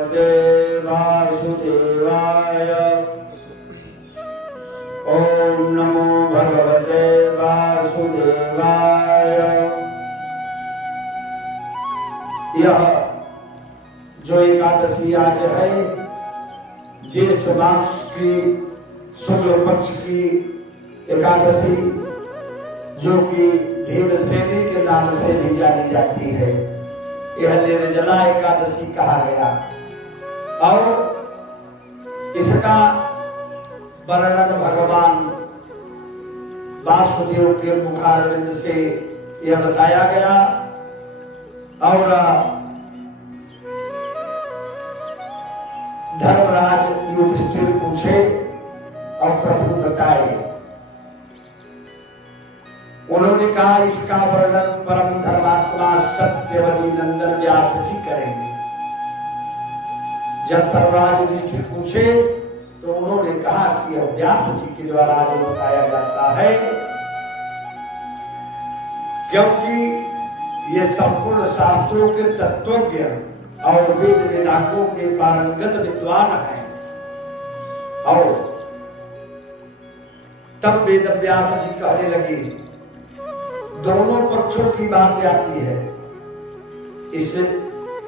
वासुदेवाय। ओम नमो भगवते वासुदेवाय। यह जो एकादशी आज है, ज्येष्ठ मास की शुक्ल पक्ष की एकादशी, जो कि देवसेनी के नाम से भी जानी जाती है, यह निर्जला एकादशी कहा गया। और इसका वर्णन भगवान वासुदेव के मुखारविंद से यह बताया गया। और धर्मराज युधिष्ठिर पूछे और प्रभु बताए। उन्होंने कहा, इसका वर्णन परम धर्मात्मा सत्यवती नंदन व्यास जी करेंगे। जब धर्मराज युधिष्ठिर पूछे तो उन्होंने कहा कि यह व्यास जी के द्वारा जो बताया जाता है, क्योंकि ये संपूर्ण शास्त्रों के तत्वज्ञ और वेद वेदांगों के पारंगत विद्वान हैं। और तब वेद व्यास जी कहने लगे, दोनों पक्षों की बात आती है। इस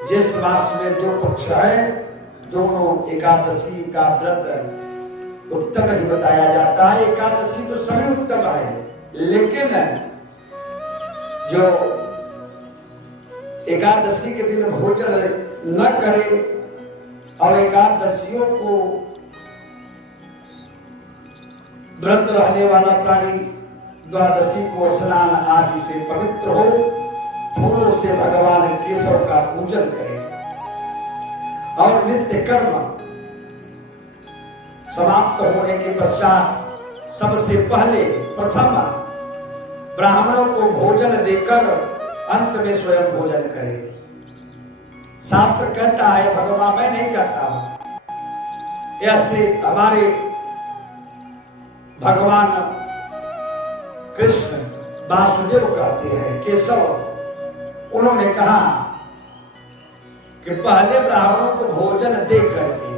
ज्येष्ठ मास में दो पक्ष है, दोनों एकादशी का व्रत उत्तम ही बताया जाता है। एकादशी तो सभी उत्तम है, लेकिन जो एकादशी के दिन भोजन न करे और एकादशियों को व्रत रहने वाला प्राणी द्वादशी को स्नान आदि से पवित्र हो, फूलों से भगवान केशव का पूजन करे और नित्य कर्म समाप्त होने के पश्चात सबसे पहले प्रथम ब्राह्मणों को भोजन देकर अंत में स्वयं भोजन करे। शास्त्र कहता है, भगवान मैं नहीं कहता हूं, ऐसे हमारे भगवान कृष्ण वासुदेव कहते हैं, केशव। उन्होंने कहा कि पहले ब्राह्मणों को भोजन दे करके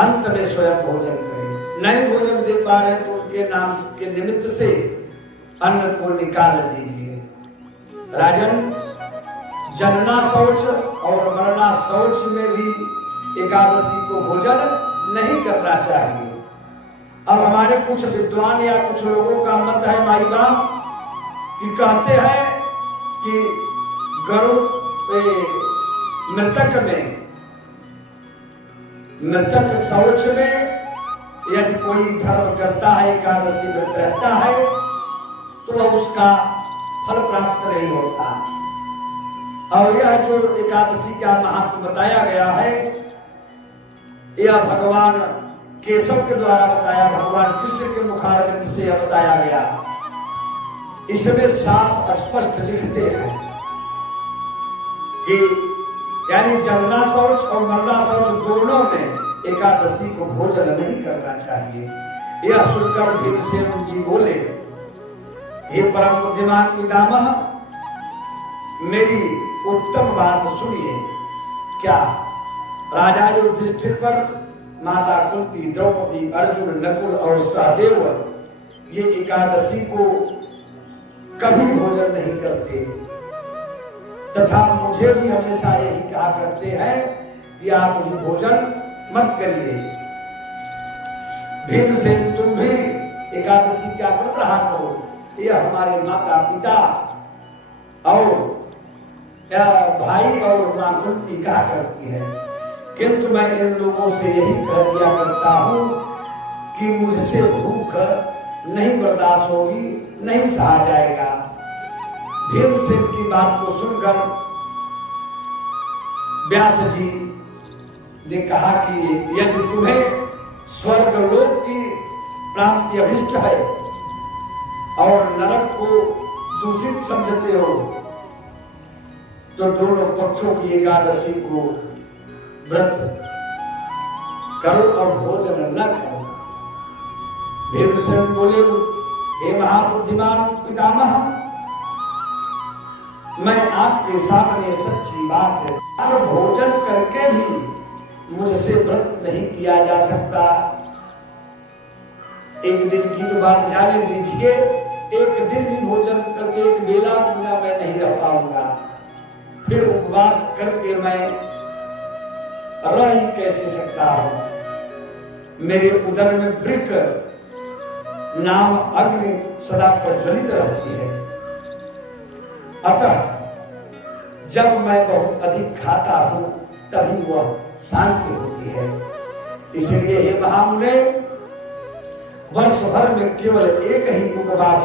अंत में स्वयं भोजन करें। नहीं भोजन दे पा रहे तो उनके नाम के निमित्त से अन्न को निकाल दीजिए। राजन, जनना शौच और मरना शौच में भी एकादशी को भोजन नहीं करना चाहिए। अब हमारे कुछ विद्वान या कुछ लोगों का मत है, माई बाप, कि कहते हैं कि गरुड़ मृतक शौच में यदि कोई धर्म करता है, एकादशी व्रत रहता है, तो उसका फल प्राप्त नहीं होता। और यह जो एकादशी का महत्व बताया गया है, यह भगवान केशव के द्वारा बताया, भगवान कृष्ण के मुखारविंद से यह बताया गया। इसमें साफ स्पष्ट लिखते हैं कि यानी जनना शौच और मरना शौच दोनों में एकादशी को भोजन नहीं करना चाहिए। यह सुनकर भीमसेन जी बोले, हे परम बुद्धिमान पितामह, मेरी उत्तम बात सुनिए। क्या? राजा युधिष्ठिर पर माता कुंती, द्रौपदी, अर्जुन, नकुल और सहदेव ये एकादशी को कभी भोजन नहीं करते, तथा मुझे भी हमेशा यही कहा करते हैं कि आप भी भोजन मत करिए। भीमसेन, तुम भी एकादशी का व्रत रहा करो। यह हमारे माता पिता और भाई और मां कुंती कहा करती है, किंतु मैं इन लोगों से यही कह दिया करता हूं कि मुझसे भूख नहीं बर्दाश्त होगी, नहीं सहा जाएगा। भीमसेन की बात को सुनकर व्यास जी ने कहा कि यदि तुम्हें स्वर्ग लोक की प्राप्ति अभिष्ट है और नरक को दूषित समझते हो, तो दोनों पक्षों की एकादशी को व्रत करो और भोजन न करो। भीमसेन बोले, हे महाबुद्धिमान पितामह, मैं आपके सामने सच्ची बात है, और भोजन करके भी मुझसे व्रत नहीं किया जा सकता। एक दिन की तो बात जाने दीजिए, एक दिन भी भोजन करके एक बेला बिना मैं नहीं रह पाऊंगा, फिर उपवास करके मैं रह ही कैसे सकता हूं। मेरे उदर में वृक नाम अग्नि सदा प्रज्वलित रहती है। अतः जब मैं बहुत अधिक खाता हूं तभी वह शांति होती है। इसलिए हे महामुने, वर्ष भर में केवल एक ही उपवास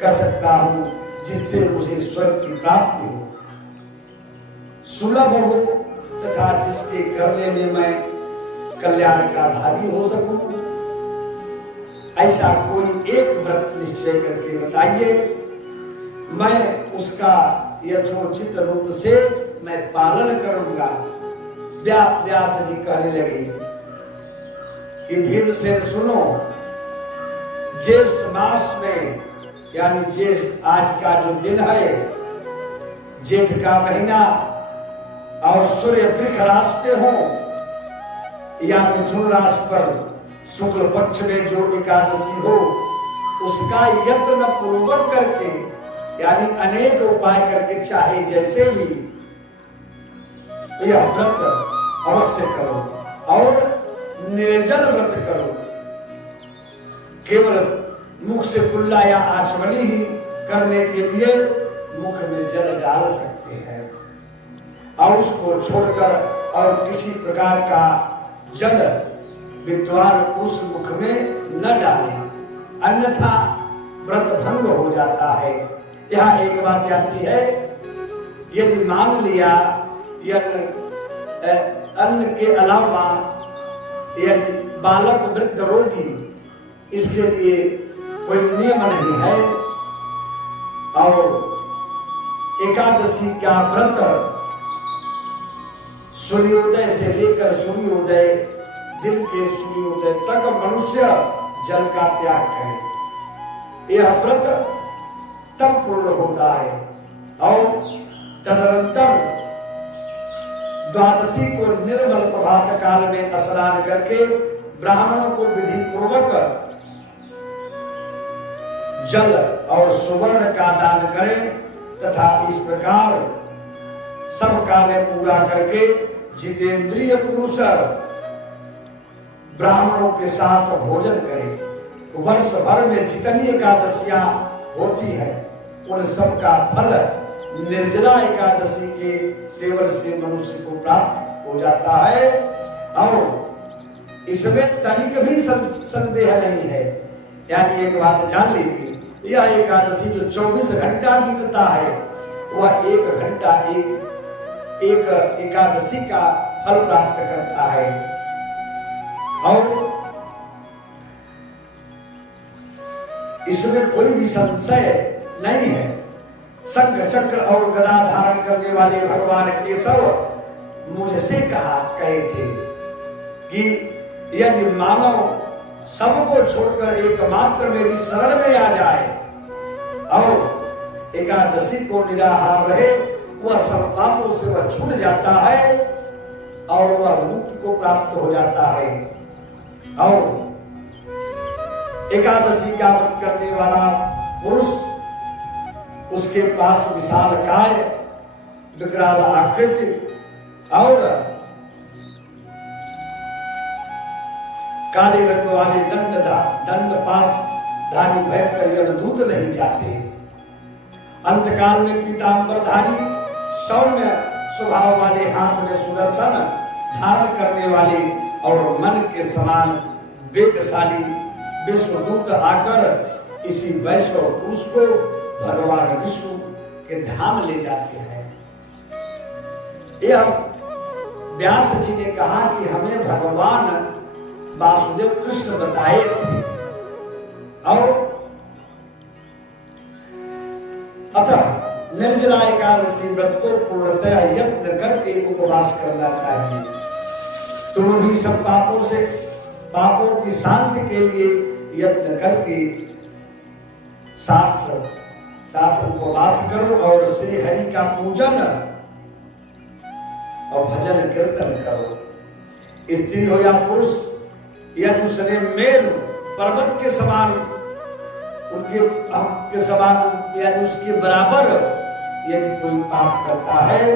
कर सकता हूं जिससे मुझे स्वर्ग की प्राप्ति हो, सुलभ हो तथा जिसके करने में मैं कल्याण का भागी हो सकूं। ऐसा कोई एक व्रत निश्चय करके बताइए, मैं उसका यथोचित रूप से मैं पालन करूंगा। व्यास जी कहने लगे कि भीमसेन सुनो, ज्येष्ठ मास में यानी ज्येष्ठ आज का जो दिन है, जेठ का महीना और सूर्य वृष राशि पे हो या मिथुन राशि पर शुक्ल पक्ष में जो एकादशी हो, उसका यत्न पूर्वक करके यानी अनेक उपाय करके चाहे जैसे भी यह व्रत अवश्य करो और निर्जल व्रत करो। केवल मुख से कुल्ला या आचमनी ही करने के लिए मुख में जल डाल सकते हैं और उसको छोड़कर और किसी प्रकार का जल विद्वान उस मुख में न डालें, अन्यथा व्रत भंग हो जाता है। यहाँ एक बात आती है, यदि मान लिया अन्न के अलावा यदि बालक वृद्ध रोगी इसके लिए कोई नियम नहीं है और एकादशी का व्रत सूर्योदय से लेकर सूर्योदय, दिन के सूर्योदय तक मनुष्य जल का त्याग करे। यह व्रत तब पूर्ण होता है और तदनंतर द्वादशी को निर्मल प्रभात काल में स्नान करके ब्राह्मणों को विधि पूर्वक जल और सुवर्ण का दान करें तथा इस प्रकार सब कार्य पूरा करके जितेंद्रिय पुरुष ब्राह्मणों के साथ भोजन करें। वर्ष भर में जितनी एकादशियां होती है उन सब का फल निर्जला एकादशी के सेवन से मनुष्य को प्राप्त हो जाता है और इसमें तनिक भी संदेह नहीं है। यानी एक बात जान लीजिए, यह एकादशी जो 24 घंटा बीतता है वह 1 घंटा एक एकादशी का फल प्राप्त करता है और इसमें कोई भी संशय नहीं है। शंख चक्र और गदा धारण करने वाले भगवान केशव मुझसे कहे थे कि यदि मानव सबको छोड़कर एकमात्र मेरी शरण में आ जाए और एकादशी को निराहार रहे, वह सब पापों से वह छूट जाता है और वह मुक्ति को प्राप्त हो जाता है। और एकादशी का व्रत करने वाला पुरुष, उसके पास विशाल काय, विकराल आकृति और काले रंग वाले दंड पास धारी भयंकर यमदूत नहीं जाते। अंतकाल में पीतांबरधारी सौम्य स्वभाव वाले, हाथ में सुदर्शन धारण करने वाले और मन के समान वेगशाली विश्वदूत आकर इसी वैष्णव पुरुष को भगवान विष्णु के धाम ले जाते हैं। यह व्यास जी ने कहा कि हमें भगवान वासुदेव कृष्ण बताए थे और अतः निर्जला एकादशी व्रत को पूर्णतः यत्न करके उपवास करना चाहिए। तुम भी सब पापों की शांति के लिए यत्न करके साथ उपवास करो और श्री हरि का पूजन और भजन कीर्तन करो। स्त्री हो या पुरुष या दूसरे मेल पर्वत के समान उनके समान या उसके बराबर यदि कोई पाप करता है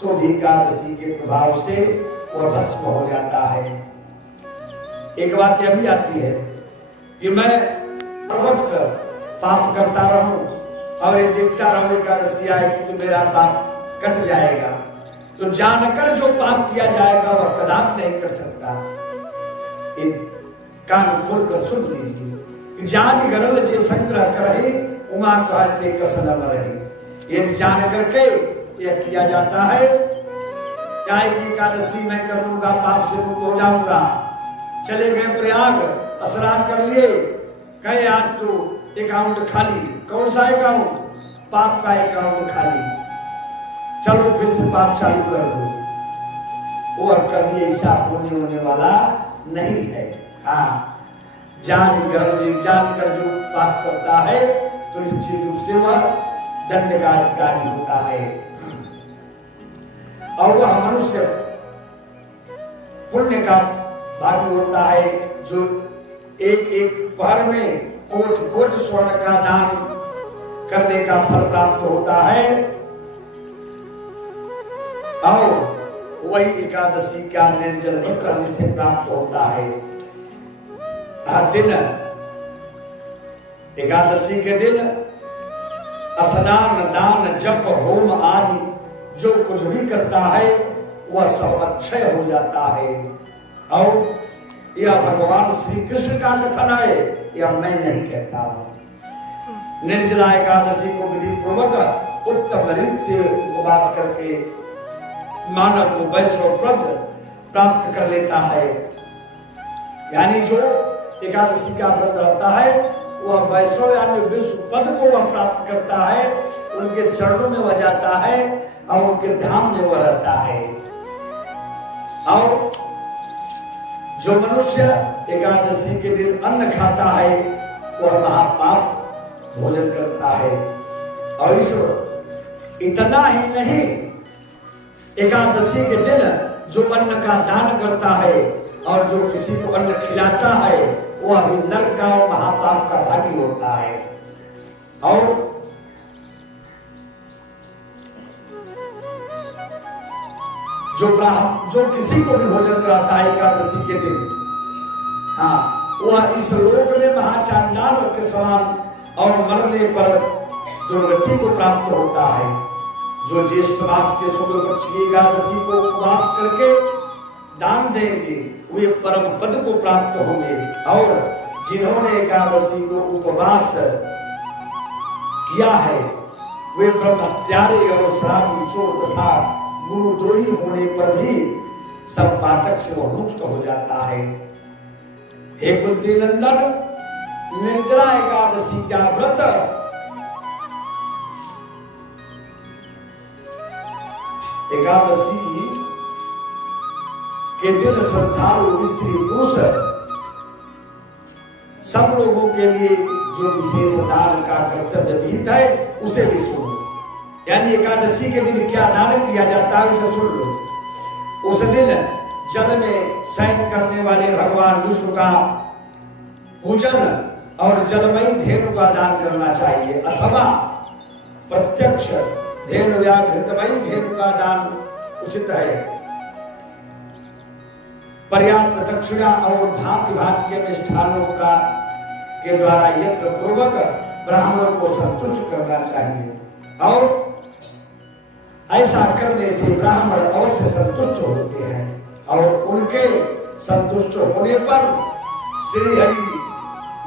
तो भी एकादशी के प्रभाव से वह भस्म हो जाता है। एक बात यह भी आती है कि मैं वक्त पाप करता रहूं और ये देखता रहूं एकादशी आएगी तो मेरा पाप कट जाएगा, तो जानकर जो पाप किया जाएगा वह कदापि नहीं कर सकता। कान खोलकर सुन लीजिए, जान गरल जे संग्रह करे उमा कहते कसलम रहे। ये जान करके यह किया जाता है क्या एकादशी मैं कर लूंगा, पाप से मुक्त हो जाऊंगा। चले गए प्रयाग, स्नान कर लिए, कहे आज तो अकाउंट खाली। कौन सा अकाउंट? पाप का अकाउंट खाली, चलो फिर से पाप चालू कर दो। वो अब कभी ऐसा होने वाला नहीं है। हाँ, जानकर जो पाप करता है तो निश्चित रूप से वह दंड का अधिकारी होता है और वह मनुष्य पुण्य का भागी होता है जो एक एक पहर में कोट कोट स्वर्ण का दान करने का फल प्राप्त होता है और वही एकादशी का निर्जल व्रत रहने से प्राप्त होता है। हर दिन एकादशी के दिन स्नान दान जप होम आदि जो कुछ भी करता है वह सब अक्षय हो जाता है। और यह भगवान श्री कृष्ण का कथन है, यह मैं नहीं कहता हूं। निर्जला एकादशी को विधि पूर्वक उत्तम रीत से उपवास करके मानव को वैष्णव पद प्राप्त कर लेता है। यानी जो एकादशी का व्रत रहता है वह वैष्णव यानी विश्व पद को वह प्राप्त करता है, उनके चरणों में वह जाता है और उनके धाम में वह रहता है। और जो मनुष्य एकादशी के दिन अन्न खाता है वह महापाप भोजन करता है। और ईश्वर इतना ही नहीं, एकादशी के दिन जो अन्न का दान करता है और जो किसी को अन्न खिलाता है वह भी नरक का और महापाप का भागी होता है। और जो किसी को भी भोजन कराता है एकादशी के दिन, हाँ, वह इस लोक में महाचांडाल के समान और मरने पर दुर्गति को प्राप्त होता है। जो ज्येष्ठ मास के शुक्ल पक्ष की एकादशी को उपवास करके दान देंगे वे परम पद को प्राप्त होंगे। और जिन्होंने एकादशी को उपवास किया है वे ब्रह्मत्यारे और श्रापी चोर तथा गुरुद्रोही होने पर भी सब पातक से वह मुक्त हो जाता है। हे कुंती नंदन, निर्जला एकादशी का व्रत एकादशी के दिन श्रद्धालु स्त्री पुरुष सब लोगों के लिए जो विशेष दान का कर्तव्य विहित है उसे भी सुनो। यानी एकादशी के दिन क्या दान किया जाता है उसे सुन लो। उस दिन जल में शयन करने वाले भगवान विष्णु का पूजन और जलमयी धेनु का दान करना चाहिए, अथवा प्रत्यक्ष धेनु या घृतमयी धेनु का दान उचित है। पर्याप्त दक्षिणा और भांति भांति के मिष्ठानों का के द्वारा यत्न पूर्वक ब्राह्मणों को संतुष्ट करना चाहिए। और ऐसा करने से ब्राह्मण अवश्य संतुष्ट होते हैं और उनके संतुष्ट होने पर श्री हरि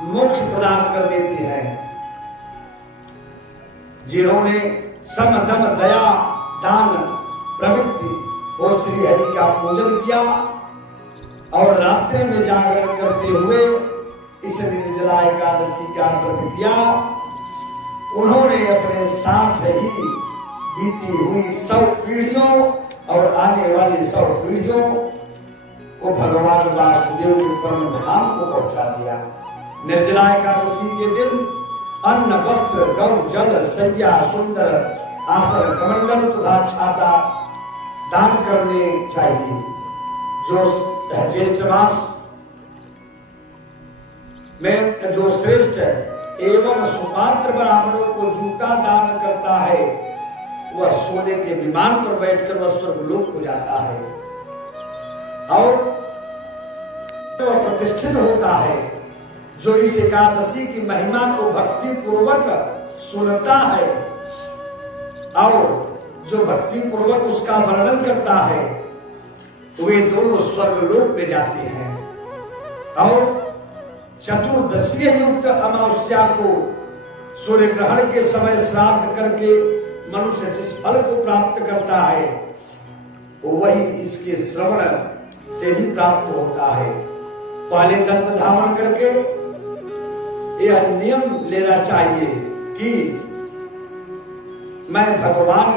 मोक्ष प्रदान कर देते हैं। जिन्होंने सम दम दया दान प्रवृत्ति और श्री हरि का पूजन किया और रात्रि में जागरण करते हुए इस निर्जला एकादशी का व्रत किया, उन्होंने अपने साथ ही बीती हुई 100 पीढ़ियों और आने वाली 100 पीढ़ियों को भगवान वासुदेव के परम धाम को पहुंचा दिया। निर्जला एकादशी के दिन अन्न वस्त्र गौ जल सैया सुंदर आसन कमंडल तथा छाता दान करने चाहिए। जो ज्येष्ठ मास में जो श्रेष्ठ एवं सुपात्र ब्राह्मणों को जूता दान करता है वह सोने के विमान पर बैठकर वह स्वर्गलोक को जाता है और वह प्रतिष्ठित होता है। जो इस एकादशी की महिमा को भक्ति पूर्वक सुनता है और जो भक्ति पूर्वक उसका वर्णन करता है वे दोनों स्वर्गलोक में जाते हैं। और चतुर्दशीय युक्त अमावस्या को सूर्य ग्रहण के समय श्राद्ध करके मनुष्य जिस फल को प्राप्त करता है वही इसके श्रवण से भी प्राप्त होता है। पहले दंत धारण करके यह नियम लेना चाहिए कि मैं भगवान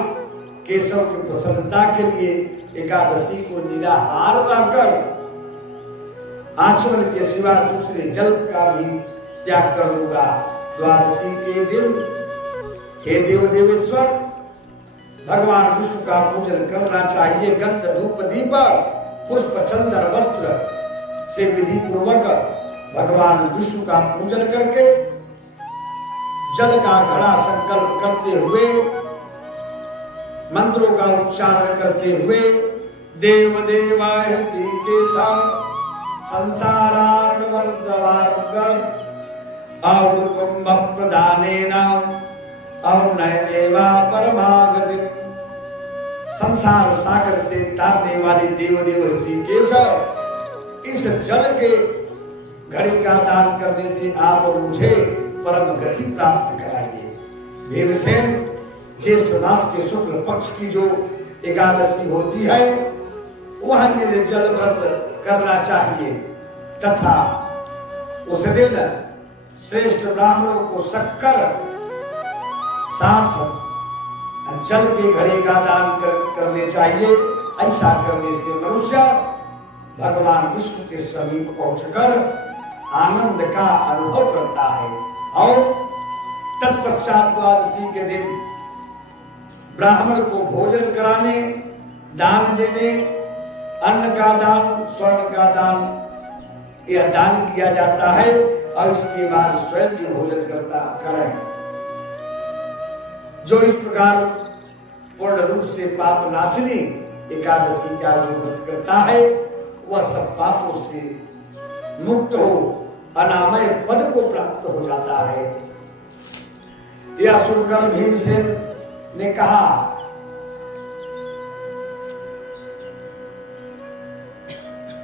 केशव की प्रसन्नता के लिए एकादशी को निराहार रहकर आचमन के सिवा दूसरे जल का भी त्याग कर दूंगा। द्वादशी के दिन हे देव देवेश्वर भगवान विष्णु का पूजन करना चाहिए। गंध धूप दीप पुष्प चंदन वस्त्र से विधि पूर्वक भगवान विष्णु का पूजन करके जल का घड़ा संकल्प करते हुए मंत्रों का उच्चारण करते हुए देव देवाय ऋषिकेशं संसारार्णवरद्वारं औदकुंभ प्रदानेन औनयनेवा परमागतिं। संसार सागर से तारने वाले देव देव ऋषिकेश इस जल के घड़ी का दान करने से आप मुझे परम गति प्राप्त कराइए। देवसेन ज्येष्ठ मास के शुक्ल पक्ष की जो एकादशी होती है वह निर्जल व्रत करना चाहिए तथा उस दिन श्रेष्ठ ब्राह्मणों को शक्कर साथ जल के घड़े का दान करने चाहिए। ऐसा करने से मनुष्य भगवान विष्णु के समीप पहुंचकर आनंद का अनुभव करता है। और तत्पश्चात द्वादशी के दिन ब्राह्मण को भोजन कराने, दान देने, अन्न का दान, स्वर्ण का दान यह दान किया जाता है और इसके बाद स्वयं भी भोजन करता करें। जो इस प्रकार पूर्ण रूप से पाप नाशिनी एकादशी का जो व्रत करता है वह सब पापों से मुक्त हो अनामय पद को प्राप्त हो जाता है। यह सुनकर भीमसेन ने कहा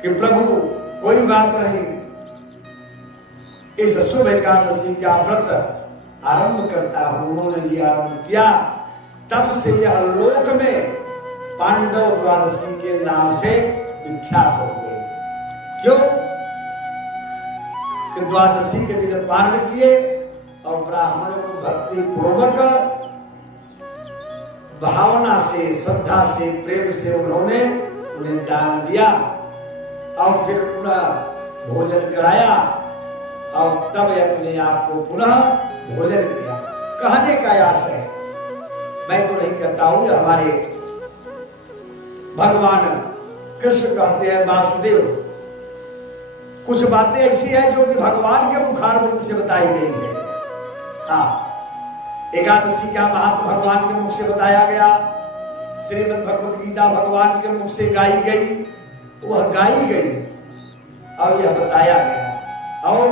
कि प्रभु कोई बात नहीं, इस शुभ एकादशी का व्रत आरंभ करता हूं। उन्होंने भी आरंभ किया। तब से यह लोक में पांडव द्वादशी के नाम से विख्यात हो गए। क्यों? कि द्वादशी के दिन पारण किए और ब्राह्मणों को भक्ति पूर्वक भावना से, श्रद्धा से, प्रेम से उन्होंने उन्हें दान दिया और फिर पुनः भोजन कराया और तब अपने आप को पुनः भोजन किया। कहने का आशय मैं तो नहीं कहता हूं, हमारे भगवान कृष्ण कहते हैं वासुदेव। कुछ बातें ऐसी है जो कि भगवान के मुखारबिंद से बताई गई है। हाँ, एकादशी का महत्व भगवान के मुख से बताया गया। श्रीमद् भगवत गीता भगवान के मुख से गाई गई, वह गाई गई और यह बताया गया। और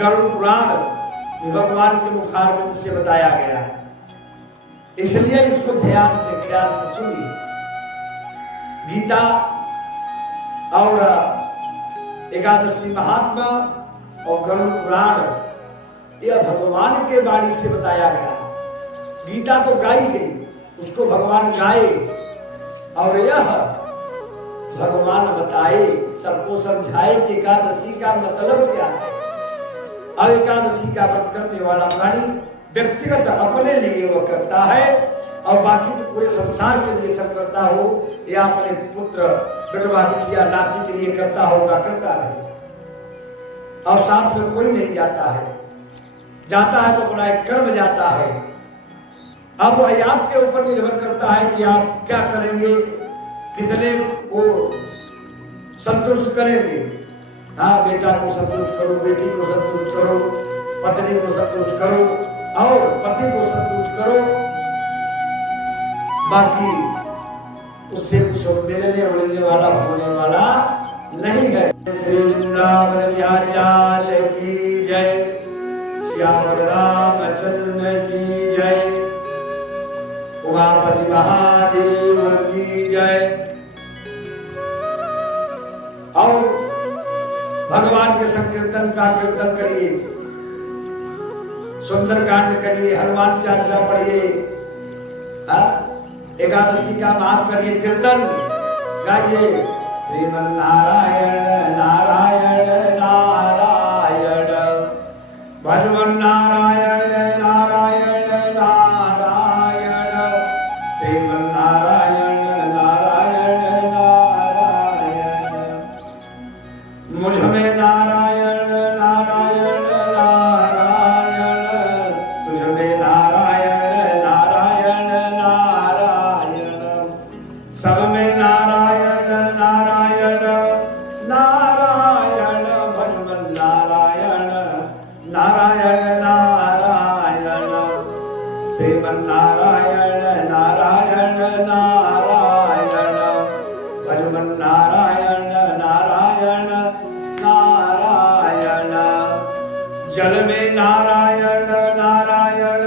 गरुड़ पुराण भगवान के मुखारबिंद से बताया गया। इसलिए इसको ध्यान से, ख्याल से सुनिए। गीता और एकादशी महात्मा और गरुड़ पुराण यह भगवान के वाणी से बताया गया। गीता तो गाई गई, उसको भगवान गाए और यह भगवान बताए, सबको समझाए कि एकादशी का मतलब क्या है। और एकादशी का व्रत करने वाला प्राणी व्यक्तिगत अपने लिए वह करता है और बाकी तो पूरे संसार के लिए सब करता हो, या अपने पुत्र, बेटवा, बिटिया, नाती के लिए करता होगा, करता रहे। और साथ में कोई नहीं जाता है। जाता है तो अपना एक कर्म जाता है। अब वह आपके ऊपर निर्भर करता है कि आप क्या करेंगे, कितने को संतुष्ट करेंगे। हाँ, बेटा को संतुष्ट करो, बेटी को संतुष्ट करो, पत्नी को संतुष्ट करो और पति को संतुष्ट करो, बाकी उससे कुछ मिलने उड़ने वाला होने वाला नहीं है। श्री वृंदावन बिहारी लाल की जय, श्याम रामचंद्र की जय, उमापति महादेव की जय। और भगवान के संकीर्तन का कीर्तन करिए, सुंदर कांड करिए, हनुमान चालीसा पढ़िए, एकादशी का नाम करिए, कीर्तन गाइए। श्रीमन नारायण नारायण नारायण, भजमन नारायण नारायण नारायण, श्रीमन नारायण नारायण नारायण, मुझ में नारायण नारायण नारायण, तुझ में नारायण नारायण नारायण, सब में नारायण नारायण नारायण, भजमन नारायण नारायण नारायण, श्रीमन नारायण नारायण नारायण, भजमन नारायण नारायण नारायण, जल में नारायण नारायण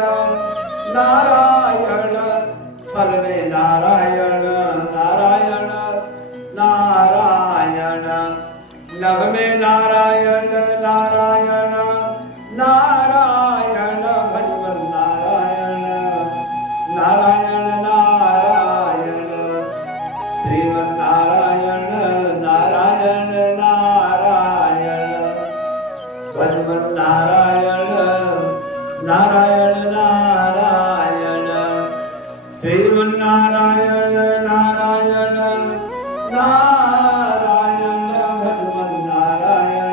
नारायण, फल में नारायण नारायण नारायण, नभ में नारायण नारायण नारायण, भजमन नारायण नारायण नारायण, श्रीमन नारायण नारायण नारायण, भजमन नारायण नारायण नारायण, श्रीमन नारायण नारायण नारायण, भजमन नारायण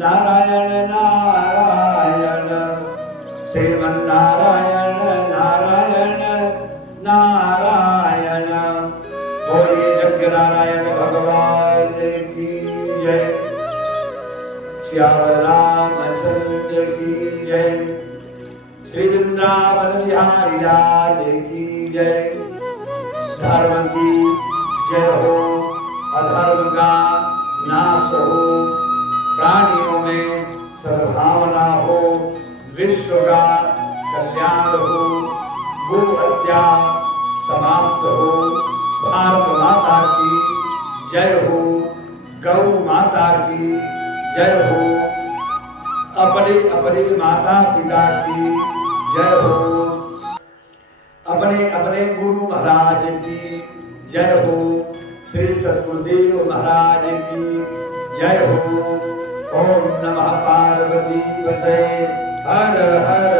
नारायण नारायण, श्रीमन नारायण नारायण नारायण। बोलिए जग नारायण भगवान की जय, श्याम रामचंद्र की जय, श्री वृंदावन बिहारी लाल की जय। धर्म की जय हो, अधर्म का नाश हो, प्राणियों में सद्भावना हो, विश्व का कल्याण हो, गो हत्या समाप्त हो, भारत माता की जय हो, गौ माता की जय हो, अपने अपने माता पिता की जय हो, अपने अपने गुरु महाराज की जय हो, श्री सद्गुरुदेव महाराज की जय हो। ओम नमः पार्वती पतये, हर हर